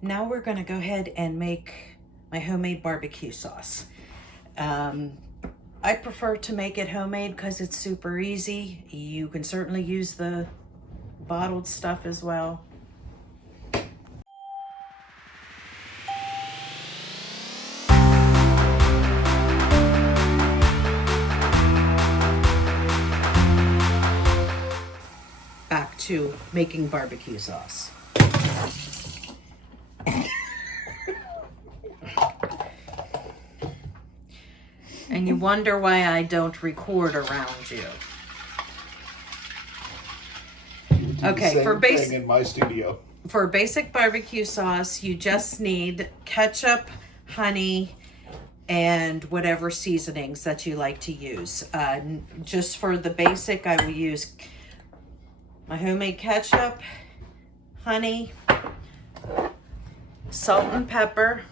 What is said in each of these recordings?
Now we're gonna go ahead and make my homemade barbecue sauce. I prefer to make it homemade because it's super easy. You can certainly use the bottled stuff as well. Back to making barbecue sauce. And you wonder why I don't record around you. Okay, for basic in my studio. For basic barbecue sauce, you just need ketchup, honey, and whatever seasonings that you like to use. Just for the basic, I will use my homemade ketchup, honey, salt and pepper,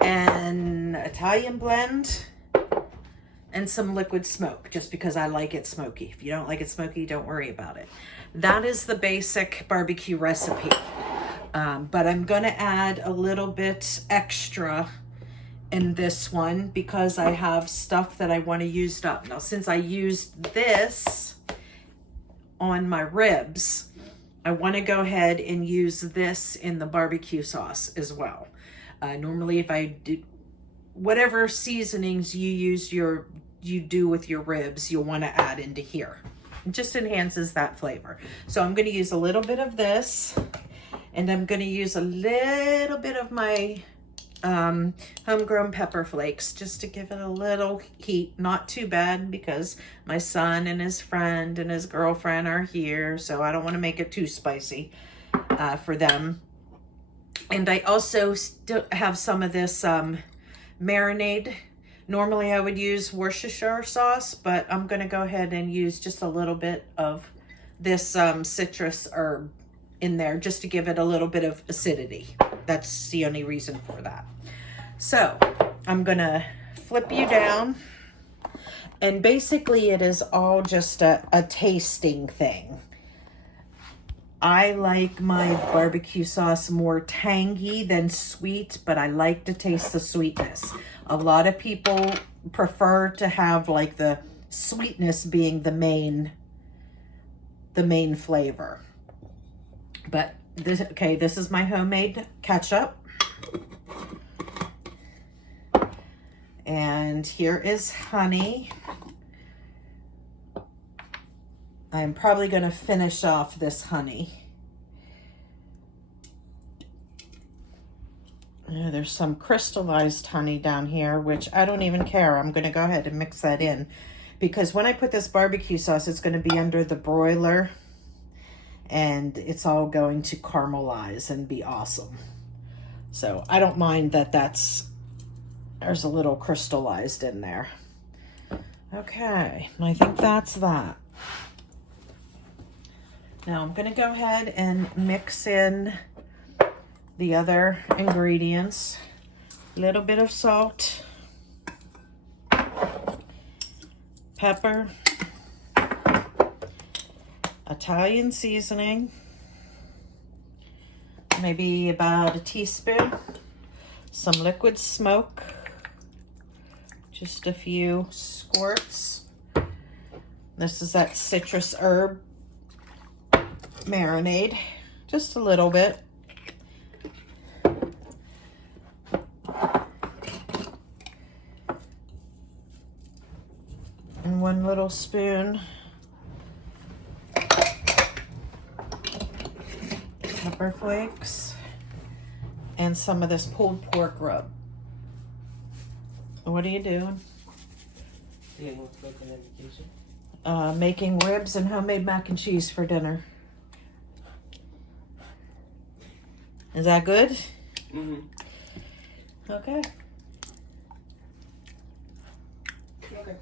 and Italian blend, and some liquid smoke, just because I like it smoky. If you don't like it smoky, don't worry about it. That is the basic barbecue recipe. But I'm gonna add a little bit extra in this one because I have stuff that I want to use up. Now, since I used this on my ribs, I want to go ahead and use this in the barbecue sauce as well. Normally, if I do whatever seasonings you do with your ribs, you'll want to add into here. It just enhances that flavor. So I'm going to use a little bit of this, and I'm going to use a little bit of my homegrown pepper flakes just to give it a little heat. Not too bad because my son and his friend and his girlfriend are here, so I don't want to make it too spicy for them. And I also still have some of this marinade. Normally I would use Worcestershire sauce, but I'm going to go ahead and use just a little bit of this citrus herb in there just to give it a little bit of acidity. That's the only reason for that. So I'm going to flip you down, and basically it is all just a tasting thing. I like my barbecue sauce more tangy than sweet, but I like to taste the sweetness. A lot of people prefer to have like the sweetness being the main flavor. But this is my homemade ketchup. And here is honey. I'm probably going to finish off this honey. There's some crystallized honey down here, which I don't even care. I'm going to go ahead and mix that in because when I put this barbecue sauce, it's going to be under the broiler and it's all going to caramelize and be awesome. So I don't mind that there's a little crystallized in there. Okay, I think that's that. Now I'm going to go ahead and mix in the other ingredients. A little bit of salt, pepper, Italian seasoning, maybe about a teaspoon, some liquid smoke, just a few squirts. This is that citrus herb marinade, just a little bit. And 1 little spoon pepper flakes and some of this pulled pork rub. What are you doing? Making ribs and homemade mac and cheese for dinner. Is that good? Mm-hmm. Okay. Okay.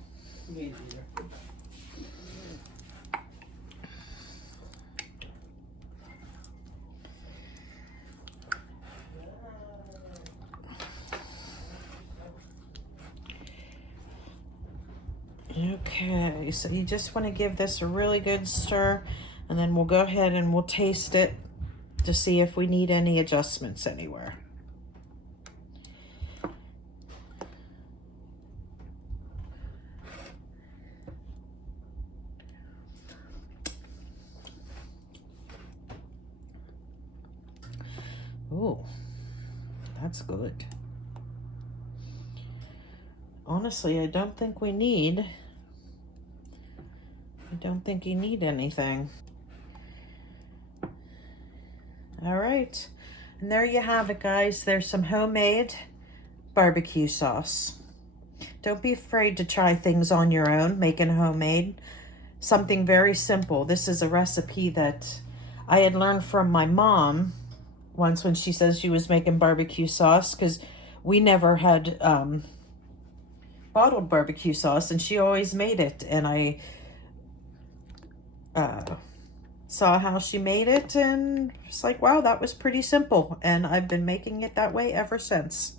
Okay, so you just want to give this a really good stir, and then we'll go ahead and we'll taste it to see if we need any adjustments anywhere. Oh, that's good. Honestly, I don't think you need anything. All right, and there you have it, guys. There's some homemade barbecue sauce. Don't be afraid to try things on your own, making homemade. Something very simple. This is a recipe that I had learned from my mom once when she says she was making barbecue sauce, because we never had bottled barbecue sauce, and she always made it, and I saw how she made it, and it's like, wow, that was pretty simple, and I've been making it that way ever since.